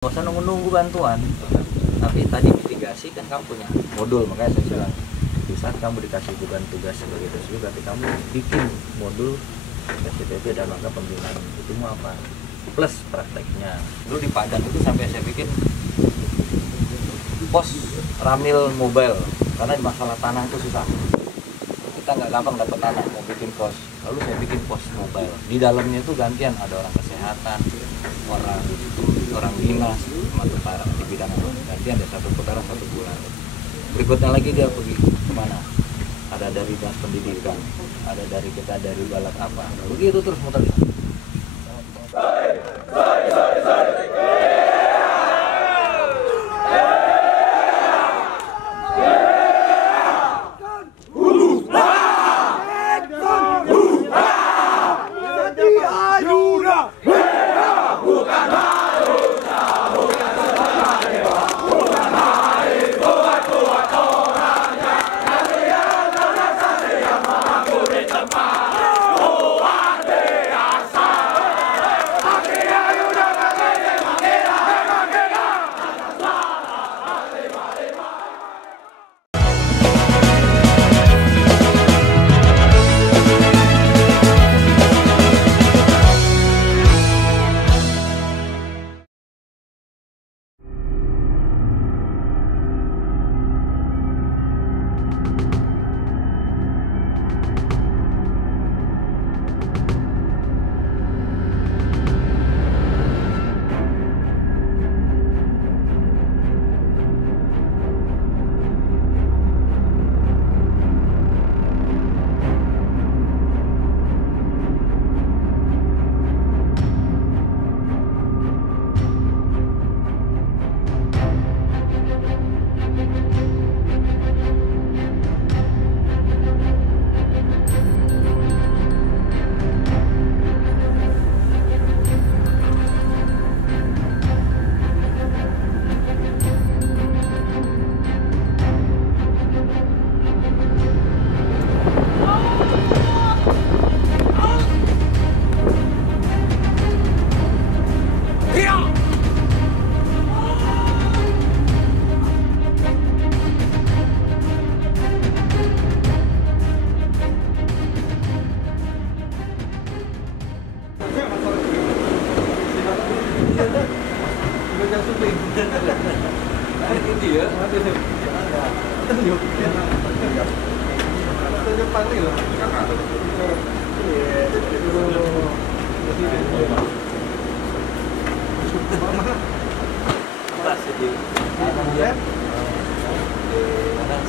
Nggak usah nunggu-nunggu bantuan. Tapi tadi mitigasi kan kamu punya modul, makanya saya bilang di saat kamu dikasih beban tugas sebagai dosen, berarti kamu bikin modul SPP dan maka pembinaan itu mau apa plus prakteknya. Dulu di Padang itu sampai saya bikin pos ramil mobile karena masalah tanah itu susah, kita nggak gampang dapat tanah, mau bikin pos, lalu saya bikin pos mobile. Di dalamnya itu gantian, ada orang kesehatan, orang dinas, sama tentara di bidang itu gantian, ada satu putaran 1 bulan. Berikutnya lagi dia pergi kemana, ada dari dinas pendidikan, ada dari kita dari balak apa, begitu terus muter.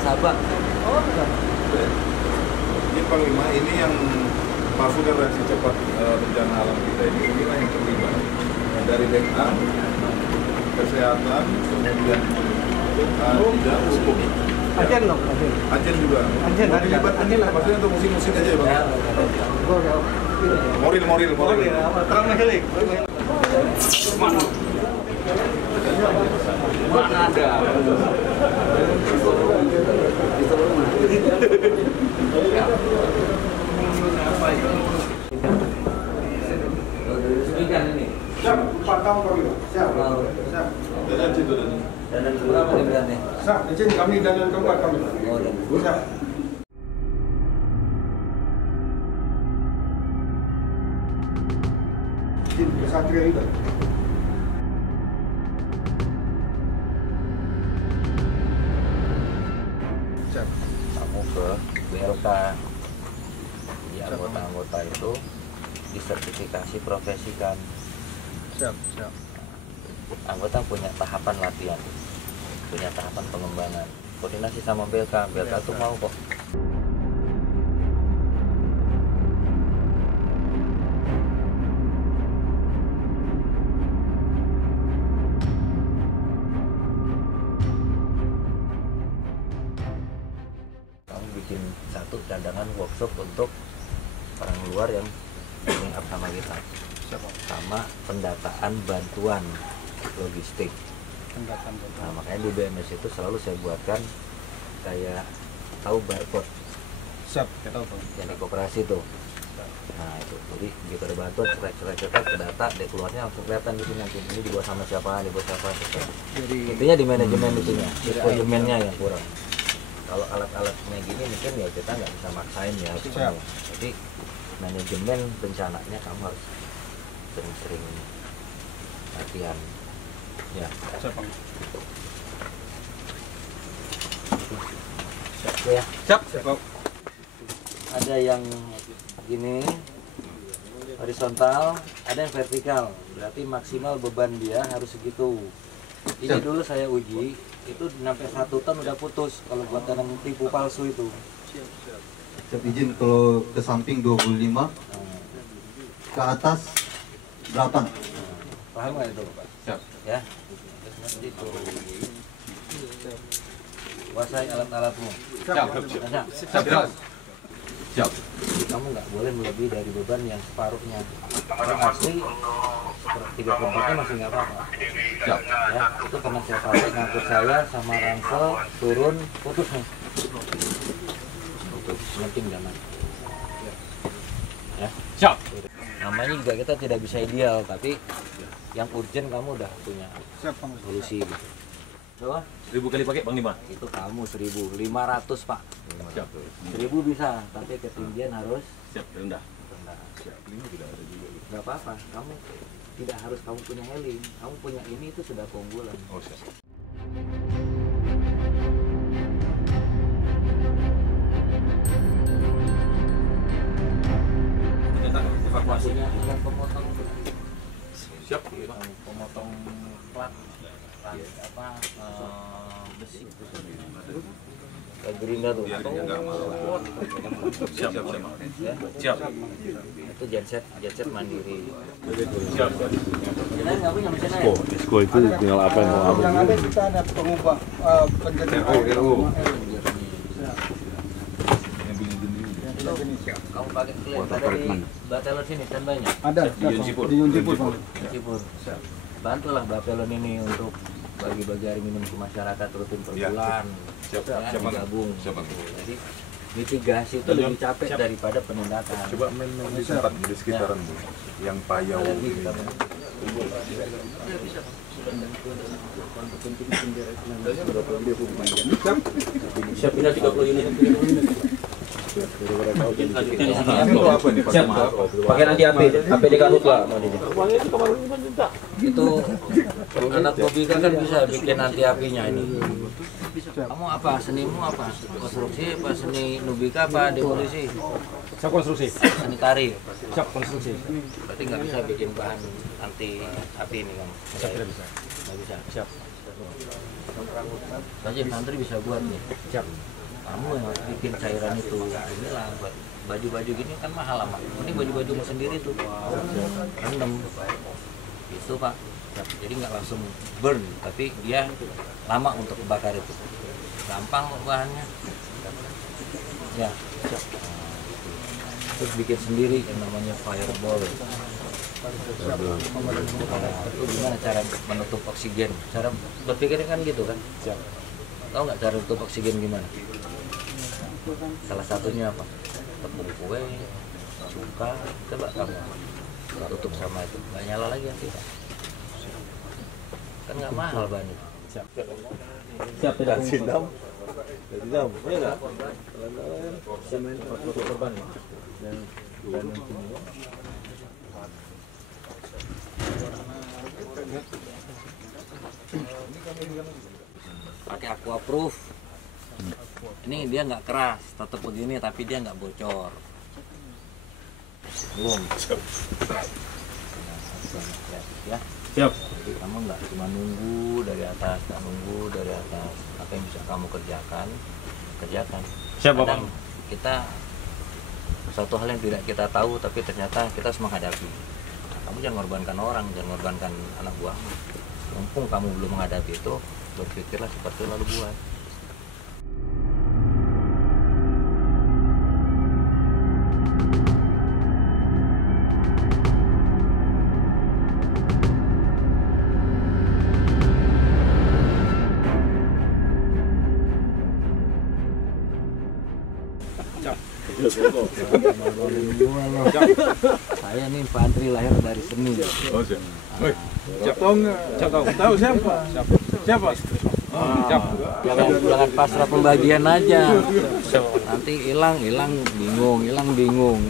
Sabah. Ini Panglima, ini yang pasukan reaksi cepat bencana alam kita inilah yang terlibat dari BNA, kesehatan, kemudian tidak hukum. Ajen dong, Ajen juga. Ajen dilibatkan ini maksudnya untuk musik-musik aja ya Bang? Moril. Terang helik. Mana ada? Siap, 4 tahun kami. Siap. Dan situ Dan berapa nih beratnya? Siap, izin kami dan yang keempat kami. Oh, dan Siap. Izin kesatria itu. Siap. kamu ke BLK, di anggota-anggota itu disertifikasi profesikan. Siap. Anggota punya tahapan latihan, punya tahapan pengembangan, koordinasi sama BLK tuh mau kok. Kamu bikin satu cadangan workshop untuk orang luar yang link up sama kita, sama pendataan bantuan logistik. Nah, makanya di BMS itu selalu saya buatkan kayak tahu barcode. Siap, kita tahu. Yang di koperasi tuh Nah itu, jadi begitu ada bantuan cerai ke data, dia keluarnya langsung kelihatan di sini nanti ini dibuat sama siapa, dibuat siapa. Intinya di manajemen itunya, manajemennya yang kurang. Kalau alat-alat kayak gini mungkin ya kita nggak bisa maksain ya, tapi manajemen bencananya kamu harus sering-sering latihan. Ya. Siap, Bang. Ya. Siap, Bang. Ada yang gini horizontal, ada yang vertikal. Berarti maksimal beban dia harus segitu. Ini dulu saya uji, itu sampai 1 ton udah putus kalau buat tanam tipu palsu itu. Siap izin kalau ke samping 25, ke atas 8. Paham nggak itu Pak? Siap. Ya. Terus itu. Kuasai alat-alatmu. Siap. Nah, Siap. Siap. kamu nggak boleh melebihi dari beban yang separuhnya. Kalau asli 3/4-nya masih nggak apa-apa. Siap. Ya, itu pernah saya pakai ngangkut saya sama ransel turun putus nih. Itu penting jangan. Ya. Siap. Namanya juga kita tidak bisa ideal, tapi yang urgent kamu udah punya Siap, Bang. solusi gitu. Coba 1000 kali pakai Bang Lima. itu kamu 1.500 Pak. Siap. 1.000 bisa, tapi ketinggian harus Siap, rendah. rendah. Siap. Ini tidak ada juga. Nggak apa-apa, kamu tidak harus kamu punya heli, kamu punya ini itu sudah keunggulan. Oh, siap. Evakuasinya bukan pemotong Siap. pemotong plat apa besi kayak gerinda tuh. Biar dia nggak masuk. Siap. Ya, Siap. itu genset mandiri. Siap. Kita nggak punya mesin air. Esko itu tinggal apa yang mau Yang ada kita ada pengubah penjenis RO. Kamu pakai klien ada di batelon sini standby-nya. Ada, Di Yunjipur. Di Yunjipur, Bang. Cipur. Bantulah batelon ini untuk bagi-bagi air minum ke masyarakat rutin per Ya. bulan. Siap. Ya, Siap, Bang. digabung. Siap, Bang. Jadi mitigasi itu lebih capek daripada penindakan. Coba main di tempat di sekitaran Bu. Yang payau. Ada di kita. Siap pindah 30 unit. Itu apa nih Pak? Siap. Pakai nanti APD Karhut lah. Itu anak Bobika kan bisa bikin anti apinya ini. Kamu apa? Senimu apa? Konstruksi apa seni Nubika apa demolisi? Siap konstruksi. Seni tari. Siap konstruksi. Berarti nggak bisa bikin bahan anti api ini kamu. Tidak bisa. Nggak bisa. Siap. Saja santri bisa buat nih. Siap. Kamu yang harus bikin cairan itu. Inilah buat baju-baju gini kan mahal lama. Ini baju-bajumu sendiri tuh. Rendem. Itu Pak. Jadi nggak langsung burn, tapi dia lama untuk kebakar itu. Gampang kok bahannya. Ya. Terus bikin sendiri yang namanya fireball. Itu gimana cara menutup oksigen? Cara berpikirnya kan gitu kan? Tahu nggak cara menutup oksigen gimana? Salah satunya apa? Tepung kue, cuka, coba kamu tutup sama itu, nggak nyala lagi nanti Pak. Kan nggak mahal bahan itu. Siap tidak Sinam. Sinam. Ya enggak? semen 40 korban. Dan Pakai aquaproof. Ini dia nggak keras, tetap begini tapi dia nggak bocor. Belum. Ya. siap. Jadi kamu nggak cuma nunggu dari atas, apa yang bisa kamu kerjakan. Siap, Bapak. Kadang kita satu hal yang tidak kita tahu tapi ternyata kita harus menghadapi. Nah, kamu jangan mengorbankan orang, jangan mengorbankan anak buahmu. Mumpung kamu belum menghadapi itu, berpikirlah seperti itu lalu buat. Saya nih infanteri lahir dari seni. Oh, siap. Woi, tahu siapa? Siapa? Jangan pasrah pembagian aja. Nanti hilang bingung.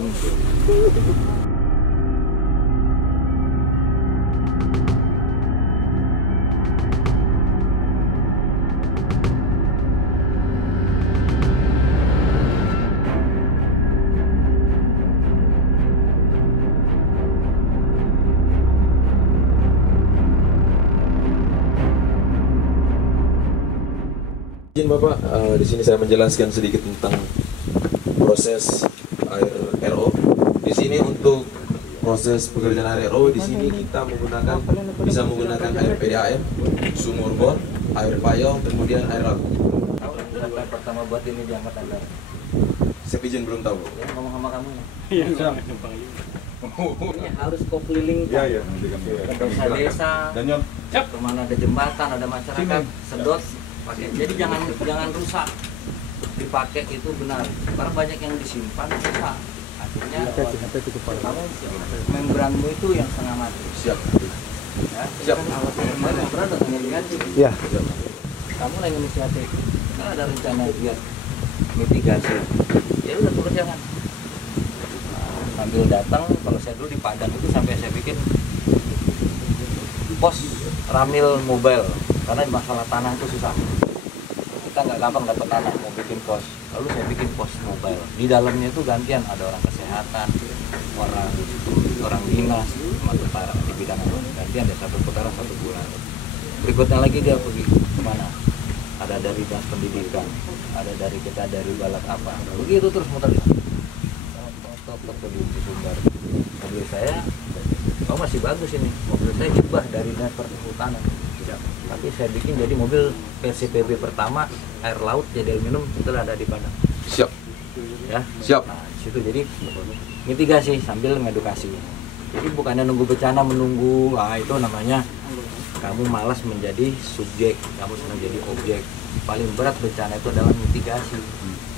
Izin Bapak, di sini saya menjelaskan sedikit tentang proses air RO. Di sini untuk proses pekerjaan air RO, di sini kita bisa menggunakan air PDAM, sumur bor, air payung, kemudian air laut. Siapa yang pertama buat ini diangkat Anda? Saya izin belum tahu. Ya, ngomong sama kamu. Iya, Ini harus kau keliling Iya, nanti kami. ke desa-desa, Dan Yon, kemana ada jembatan, ada masyarakat, sedot pakai. Jadi jangan rusak. Dipakai itu benar. Karena banyak yang disimpan rusak. Akhirnya kamu membranmu itu yang setengah mati. Siap. Ya, Siap. kan alat membran udah inisiatif. Iya. Kamu lagi inisiatif. Kan ada rencana biar mitigasi. Ya udah kerjakan. Sambil datang, kalau saya dulu di Padang itu sampai saya bikin pos ramil mobile karena masalah tanah itu susah. Kita nggak gampang dapat tanah mau bikin pos. Lalu saya bikin pos mobile. Di dalamnya itu gantian ada orang kesehatan, orang dinas, sama tentara di bidang apa. Gantian ada satu putaran 1 bulan. Berikutnya lagi dia pergi kemana? Ada dari dinas pendidikan, ada dari kita dari balak apa. Begitu terus muter. Di Sumbar. Mobil saya, masih bagus ini. Mobil saya jubah dari dinas perhutanan. Tapi saya bikin jadi mobil PCPB pertama air laut jadi air minum itu ada di Padang. Siap. Ya. Siap. Nah, di situ jadi mitigasi sambil mengedukasi. Jadi bukannya nunggu bencana menunggu, itu namanya kamu malas menjadi subjek, kamu senang jadi objek. Paling berat bencana itu adalah mitigasi.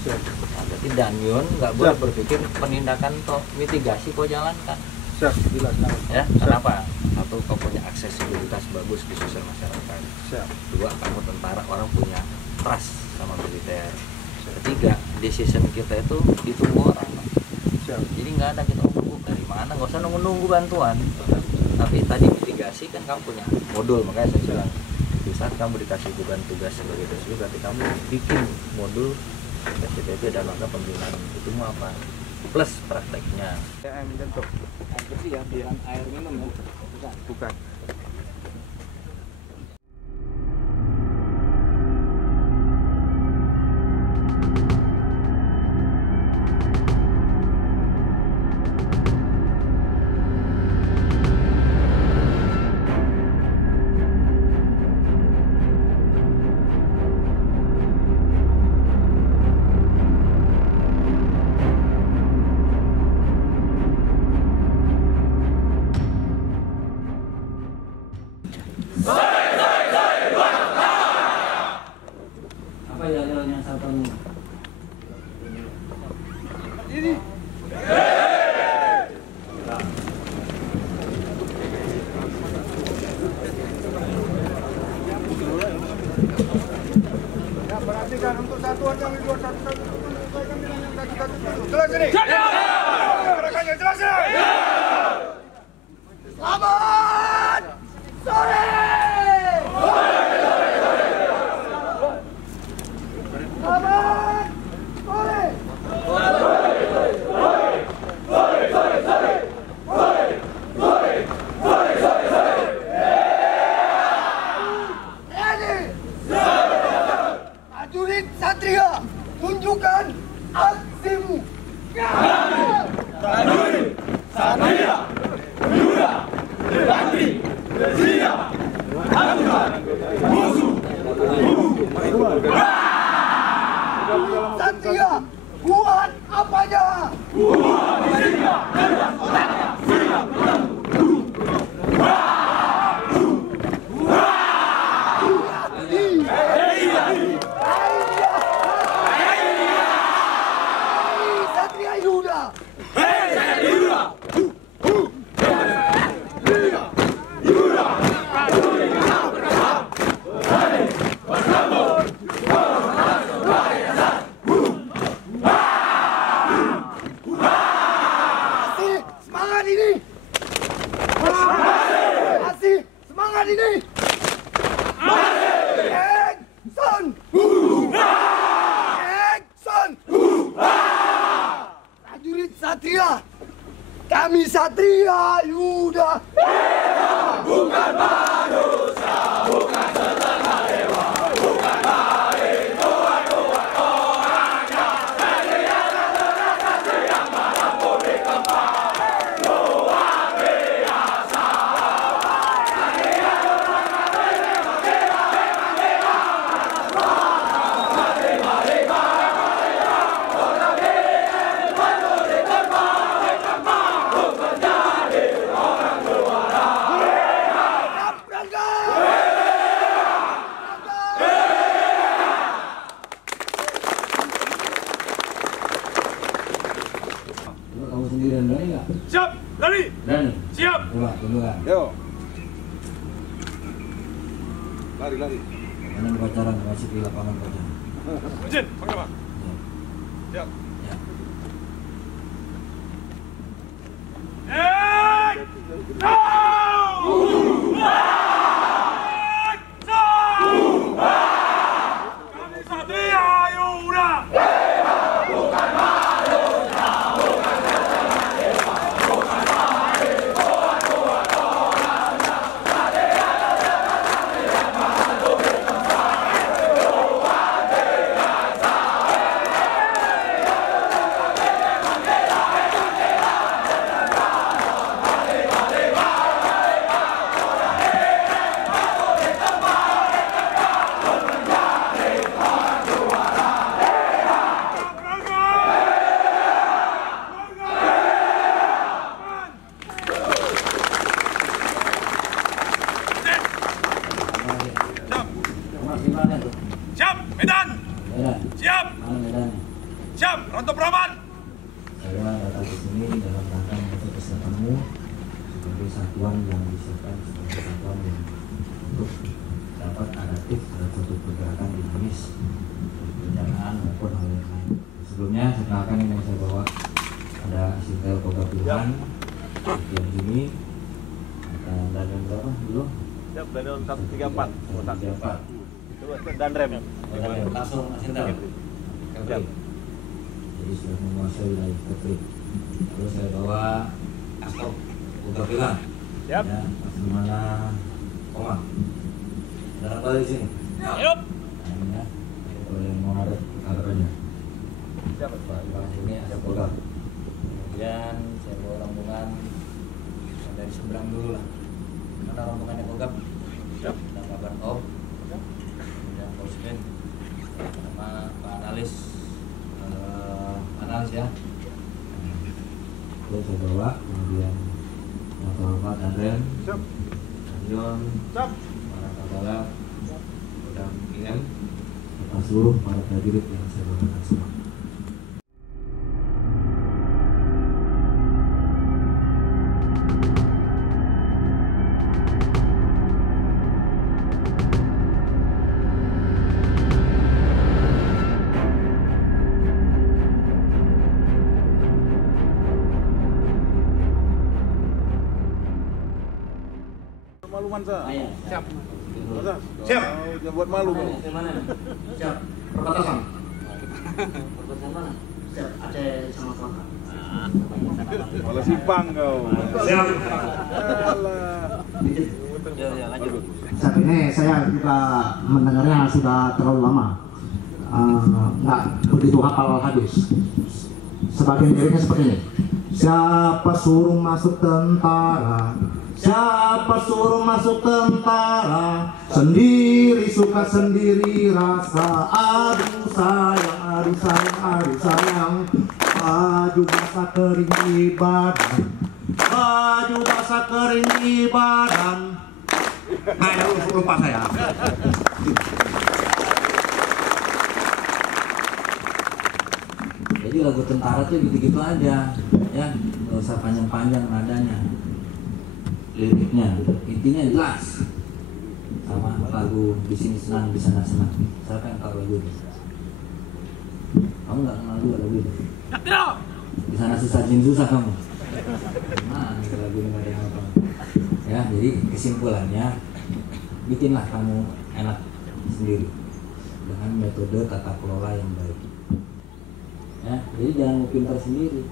Nah, berarti Danyon nggak boleh berpikir penindakan toh, mitigasi kau jalankan. Siap, jelas. Ya, kenapa? Satu, kau punya aksesibilitas bagus di sosial masyarakat. Siap. Dua, kamu tentara, orang punya trust sama militer. Ketiga, decision kita itu ditunggu orang. Siap. Jadi nggak ada kita nunggu dari mana, nggak usah nunggu bantuan. Tapi tadi mitigasi kan kamu punya modul, makanya saya bilang di saat kamu dikasih beban tugas sebagai dosen, berarti kamu bikin modul PCPB dan maka pembinaan itu mau apa? Plus prakteknya. Air menjentuk. Air bersih ya, bukan air minum ya. Bukan. Apa ya yang satu ini? Ya, perhatikan untuk satuan yang 211 selesaikan dengan yang tadi. Jelas ini. Gerakannya jelas ini. Selamat sore. Selamat sore. Prajurit Satria, tunjukkan aksimu. Prajurit Satria, Satria, buat apanya? Satria Satria Yuda. Bukan manusia, bukan setengah dewa, bukan maling, tuan-tuan orangnya. Satria yang mampu ditempat, luar biasa. Satria memang dewa. Kamu sendirian berani nggak? Siap, lari. Berani. Siap. Coba tunjukkan. Yo. Lari. Mana pacaran masuk di lapangan pacaran. Izin, panggil Pak. Siap. Ya. Kami Satria Yuda. Kamu gimana tuh? Siap, Medan. Medan. Siap. Mana Medannya? Siap, Rantau Praman. Saya datang ke sini dalam rangka untuk kesehatanmu sebagai satuan yang disiapkan sebagai satuan yang untuk dapat adaptif pada suatu pergerakan dinamis bencana maupun hal yang lain. Sebelumnya saya kenalkan yang saya bawa ada Sintel Kogab Pilihan bagian sini dan yang berapa dulu? Siap, Daniel 134. 134. Coba dan rem. Langsung Sintel. Siap. Jadi sudah menguasai wilayah Kepri. Lalu saya bawa Astok Kogab Pilihan. Siap. Ya, di mana Komang. Dalam balik di sini. Siap. Nah, ini ya. Kalau yang mau ada kabarnya. Siap. Pak Iwan ini ada Kogab. Kemudian saya bawa rombongan dari seberang dulu lah. Mana rombongannya Kogab? Siap. Ada Pak Barkop. Kemudian Pak Usmin. Sama Pak Analis. Analis ya. Itu saya bawa. Kemudian Pak Andren. Siap. John. Siap. Para kepala Kodam IM serta seluruh para prajurit yang saya banggakan semua. Malu Mansa. Ayah. Siap. Mansa. Siap. Oh, jangan buat malu. Mana? Yang mana? Siap. Perbatasan. Perbatasan mana? Siap. Aceh sama Selatan. Malah simpang kau. Siap. Alah. Ya, lanjut. Saat ini saya juga mendengarnya sudah terlalu lama, nggak begitu hafal hadis. Sebagian liriknya seperti ini. Siapa suruh masuk tentara? Siapa suruh masuk tentara? Sendiri suka sendiri rasa. Aduh sayang, aduh sayang, aduh sayang. Baju basah kering di badan. Baju basah kering di badan. Nah, ya, lupa saya. Jadi lagu tentara tuh gitu-gitu aja, ya, nggak usah panjang-panjang nadanya, liriknya, intinya jelas. Sama lagu di sini senang, di sana senang. Siapa yang tahu lagu ini? Kamu nggak kenal juga lagu ini? Di sana susah, jin susah kamu. Nah, ini lagu ini nggak ada yang apa. Ya, jadi kesimpulannya, bikinlah kamu enak sendiri dengan metode tata kelola yang baik. Ya, jadi jangan mau pintar sendiri.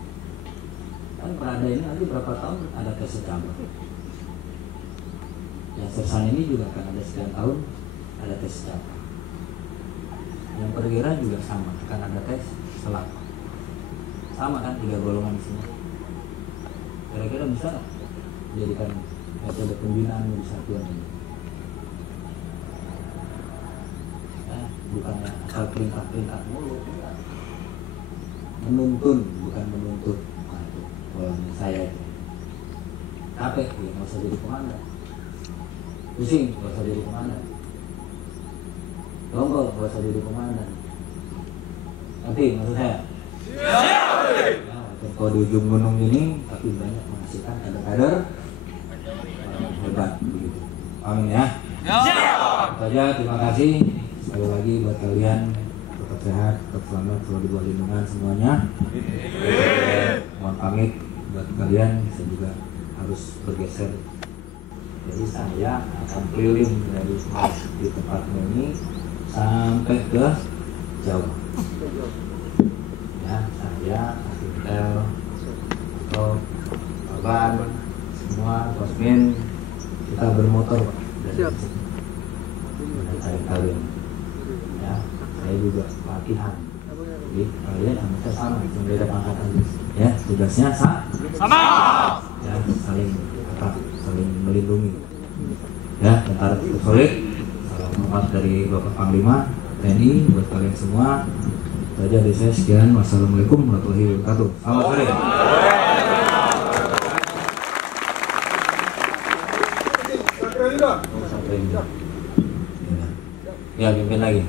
Kan Perada ini nanti berapa tahun ada tes secama. Yang Sersan ini juga akan ada sekian tahun ada tes secama. Yang perwira juga sama, akan ada tes selang. Sama kan 3 golongan di sini. Kira-kira bisa nggak jadikan metode pembinaan di satuan ini? Bukannya asal perintah-perintah mulu, menuntun bukan menuntut. Nah, itu kalau saya itu capek ya, nggak usah jadi komandan, pusing nggak usah jadi komandan, longgol nggak usah jadi komandan. Nanti maksud saya ya, kalau di ujung gunung ini tapi banyak menghasilkan kader-kader hebat begitu. Amin ya. Itu aja, terima kasih. Sekali lagi buat kalian tetap sehat, tetap selamat, selalu di bawah lindungan semuanya. Mohon pamit buat kalian, saya juga harus bergeser. Jadi saya akan keliling dari di tempat ini sampai ke Jawa. Ya, saya, Asintel, atau Baban, semua Kosmin, kita bermotor dari kalian. Ya, saya juga latihan. Jadi kalian sama saya sama, cuma beda pangkatan. Ya, tugasnya sama. Ya, saling melindungi. Ya, tentara solid. Salam hormat dari Bapak Panglima TNI buat kalian semua. Itu aja dari saya, sekian. Wassalamualaikum warahmatullahi wabarakatuh. Selamat sore. Ya, pimpin lagi.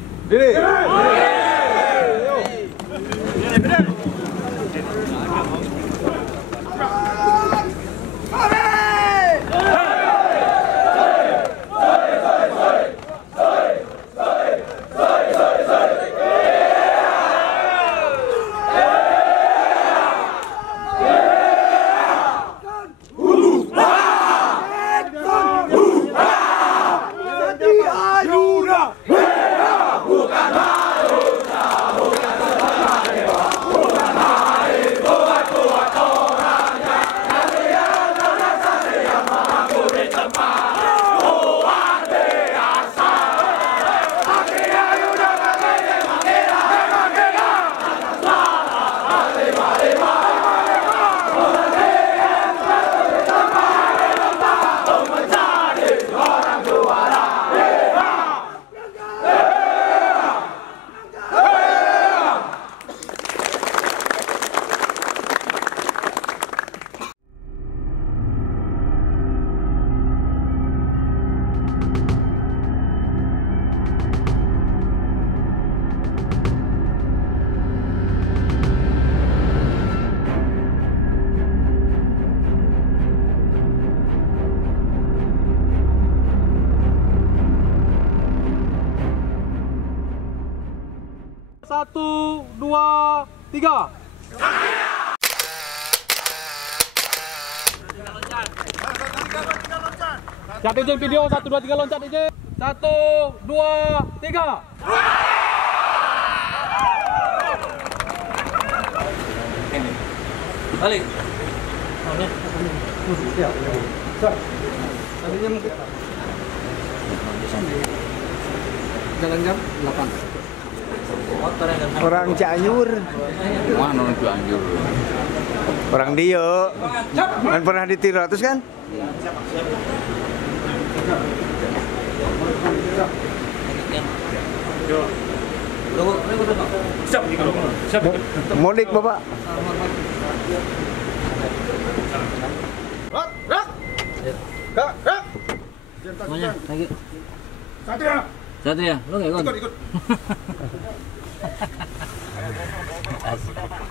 Satu, dua, tiga. Siap izin video 1, 2, 3 loncat izin. 1, 2, 3. Balik. Jalan jam 8. Orang Cianjur. Mana orang Cianjur? Orang Dio. Kan pernah di Tiratus kan? Mudik Bapak. Semuanya, lagi. Satria, lu nggak ikut? ikut.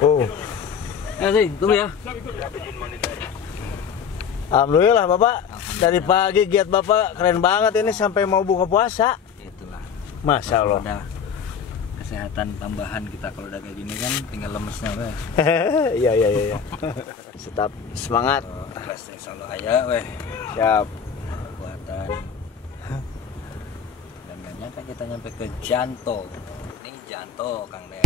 Oh. Sih, tunggu ya. Alhamdulillah Bapak. Dari pagi giat Bapak keren banget ini sampai mau buka puasa. Itulah. Masya Allah. Ada kesehatan tambahan kita kalau udah kayak gini kan, tinggal lemesnya weh. Iya. Tetap semangat. Rasa selalu ayah weh. Siap. Kekuatan. Dan gak nyangka kita nyampe ke Janto. Ini Janto Kang Dek.